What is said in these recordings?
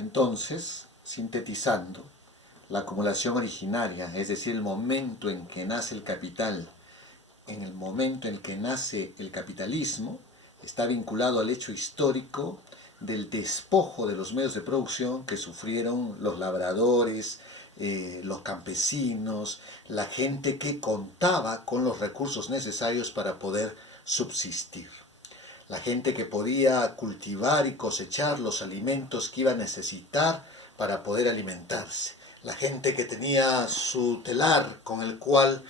Entonces, sintetizando, la acumulación originaria, es decir, el momento en que nace el capital, en el momento en que nace el capitalismo, está vinculado al hecho histórico del despojo de los medios de producción que sufrieron los labradores, los campesinos, la gente que contaba con los recursos necesarios para poder subsistir. La gente que podía cultivar y cosechar los alimentos que iba a necesitar para poder alimentarse. La gente que tenía su telar con el cual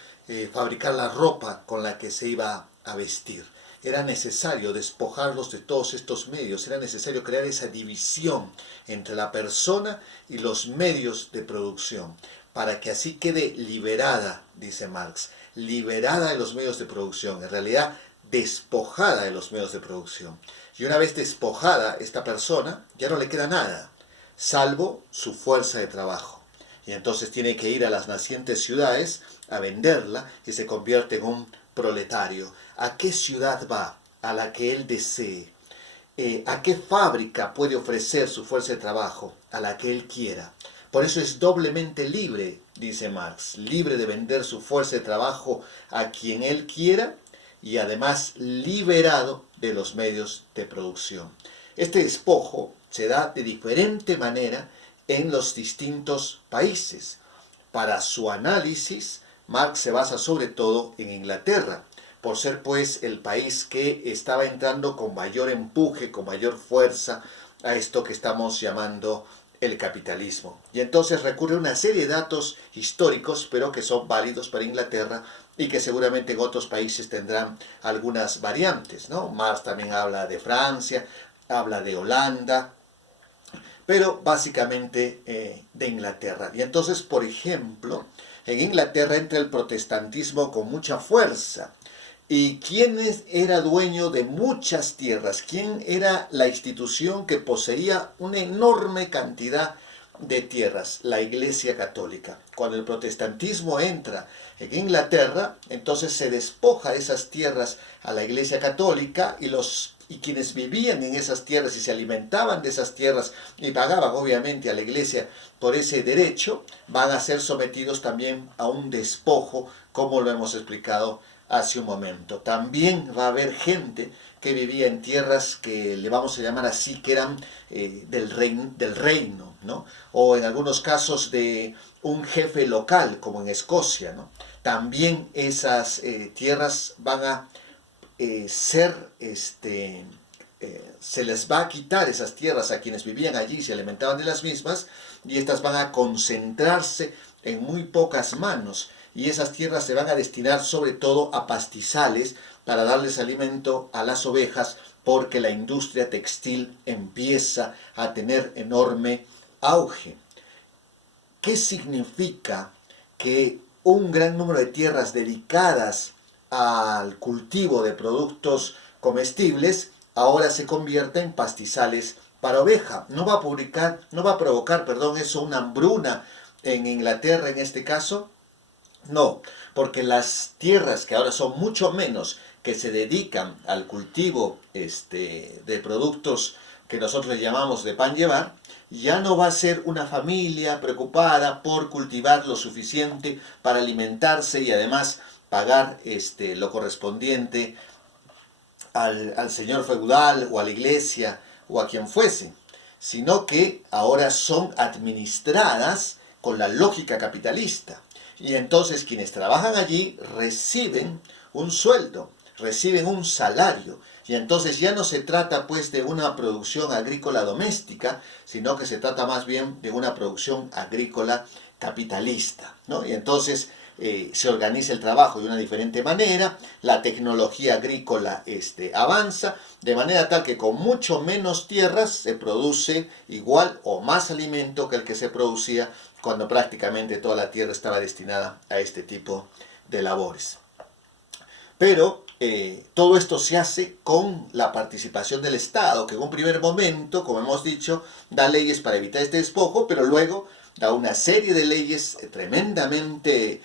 fabricar la ropa con la que se iba a vestir. Era necesario despojarlos de todos estos medios, era necesario crear esa división entre la persona y los medios de producción, para que así quede liberada, dice Marx, liberada de los medios de producción, en realidad despojada de los medios de producción. Y una vez despojada esta persona, ya no le queda nada, salvo su fuerza de trabajo. Y entonces tiene que ir a las nacientes ciudades a venderla y se convierte en un proletario. ¿A qué ciudad va? A la que él desee. ¿A qué fábrica puede ofrecer su fuerza de trabajo? A la que él quiera. Por eso es doblemente libre, dice Marx, libre de vender su fuerza de trabajo a quien él quiera y además liberado de los medios de producción. Este despojo se da de diferente manera en los distintos países. Para su análisis, Marx se basa sobre todo en Inglaterra, por ser pues el país que estaba entrando con mayor empuje, con mayor fuerza a esto que estamos llamando el capitalismo. Y entonces recurre a una serie de datos históricos, pero que son válidos para Inglaterra y que seguramente en otros países tendrán algunas variantes, ¿no? Marx también habla de Francia, habla de Holanda, pero básicamente de Inglaterra. Y entonces, por ejemplo, en Inglaterra entra el protestantismo con mucha fuerza. ¿Y quién era dueño de muchas tierras? ¿Quién era la institución que poseía una enorme cantidad de tierras? La Iglesia Católica. Cuando el protestantismo entra en Inglaterra, entonces se despoja de esas tierras a la Iglesia Católica y quienes vivían en esas tierras y se alimentaban de esas tierras y pagaban obviamente a la Iglesia por ese derecho, van a ser sometidos también a un despojo, como lo hemos explicado hace un momento. También va a haber gente que vivía en tierras que le vamos a llamar así, que eran del reino, ¿no? O en algunos casos de un jefe local, como en Escocia, ¿no? También esas tierras van a se les va a quitar esas tierras a quienes vivían allí y se alimentaban de las mismas, y estas van a concentrarse en muy pocas manos, y esas tierras se van a destinar sobre todo a pastizales para darles alimento a las ovejas, porque la industria textil empieza a tener enorme auge. ¿Qué significa que un gran número de tierras dedicadas al cultivo de productos comestibles ahora se convierta en pastizales para oveja? No va a provocar, eso una hambruna en Inglaterra en este caso. No, porque las tierras que ahora son mucho menos que se dedican al cultivo de productos que nosotros le llamamos de pan llevar, ya no va a ser una familia preocupada por cultivar lo suficiente para alimentarse y además pagar lo correspondiente al señor feudal o a la iglesia o a quien fuese, sino que ahora son administradas con la lógica capitalista. Y entonces quienes trabajan allí reciben un sueldo, reciben un salario. Y entonces ya no se trata pues de una producción agrícola doméstica, sino que se trata más bien de una producción agrícola capitalista, ¿no? Y entonces se organiza el trabajo de una diferente manera, la tecnología agrícola avanza, de manera tal que con mucho menos tierras se produce igual o más alimento que el que se producía cuando prácticamente toda la tierra estaba destinada a este tipo de labores. Pero todo esto se hace con la participación del Estado, que en un primer momento, como hemos dicho, da leyes para evitar este despojo, pero luego da una serie de leyes tremendamente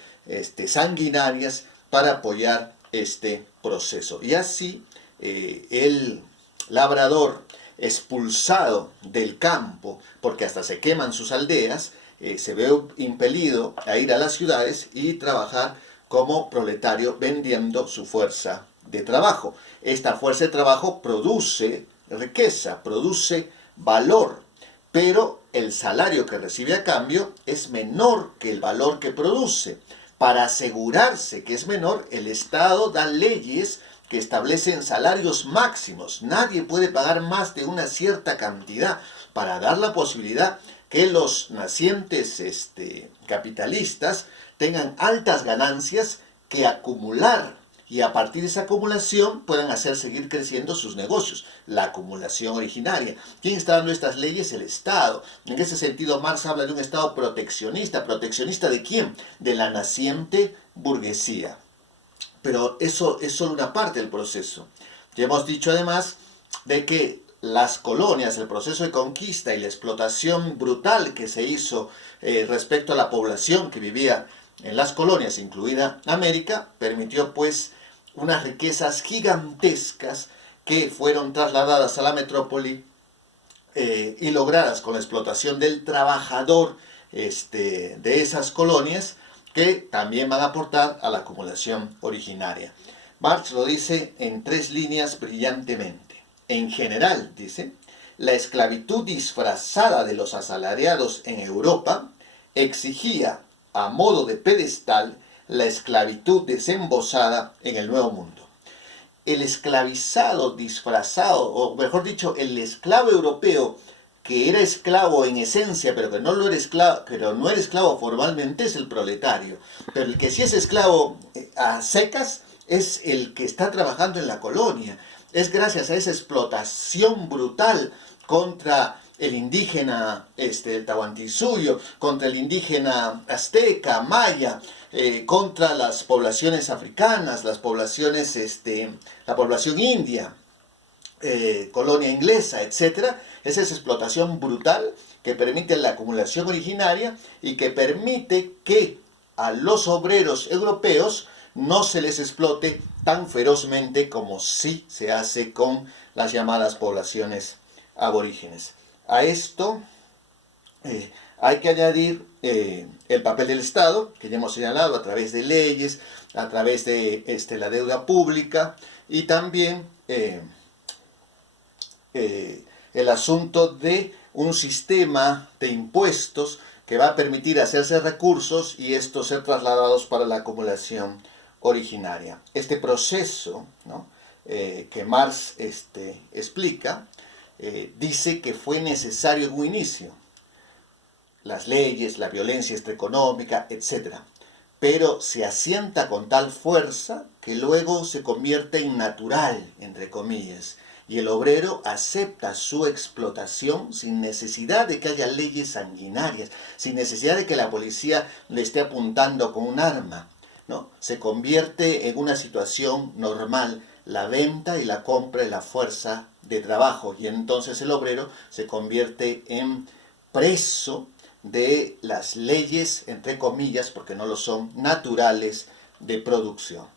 sanguinarias para apoyar este proceso. Y así el labrador expulsado del campo, porque hasta se queman sus aldeas, se ve impelido a ir a las ciudades y trabajar como proletario vendiendo su fuerza de trabajo. Esta fuerza de trabajo produce riqueza, produce valor, pero el salario que recibe a cambio es menor que el valor que produce. Para asegurarse que es menor, el Estado da leyes que establecen salarios máximos. Nadie puede pagar más de una cierta cantidad para dar la posibilidad que los nacientes capitalistas tengan altas ganancias que acumular, y a partir de esa acumulación puedan hacer seguir creciendo sus negocios. La acumulación originaria. ¿Quién está dando estas leyes? El Estado. En ese sentido, Marx habla de un Estado proteccionista. ¿Proteccionista de quién? De la naciente burguesía. Pero eso es solo una parte del proceso. Ya hemos dicho además de que las colonias, el proceso de conquista y la explotación brutal que se hizo respecto a la población que vivía en las colonias, incluida América, permitió pues unas riquezas gigantescas que fueron trasladadas a la metrópoli y logradas con la explotación del trabajador de esas colonias, que también van a aportar a la acumulación originaria. Marx lo dice en 3 líneas brillantemente. En general, dice, la esclavitud disfrazada de los asalariados en Europa exigía, a modo de pedestal, la esclavitud desembosada en el Nuevo Mundo. El esclavizado disfrazado, o mejor dicho, el esclavo europeo que era esclavo en esencia, pero que no lo era esclavo, pero no era esclavo formalmente, es el proletario. Pero el que sí es esclavo a secas es el que está trabajando en la colonia. Es gracias a esa explotación brutal contra el indígena el Tahuantinsuyo, contra el indígena azteca, maya, contra las poblaciones africanas, las poblaciones, la población india, colonia inglesa, etc. Es esa explotación brutal que permite la acumulación originaria y que permite que a los obreros europeos no se les explote tan ferozmente como sí se hace con las llamadas poblaciones aborígenes. A esto hay que añadir el papel del Estado, que ya hemos señalado, a través de leyes, a través de la deuda pública, y también el asunto de un sistema de impuestos que va a permitir hacerse recursos y estos ser trasladados para la acumulación originaria. Este proceso, ¿no?, que Marx explica, dice que fue necesario en un inicio, las leyes, la violencia extraeconómica, etc. Pero se asienta con tal fuerza que luego se convierte en natural, entre comillas, y el obrero acepta su explotación sin necesidad de que haya leyes sanguinarias, sin necesidad de que la policía le esté apuntando con un arma, ¿no? Se convierte en una situación normal la venta y la compra de la fuerza de trabajo, y entonces el obrero se convierte en preso de las leyes, entre comillas, porque no lo son, naturales de producción.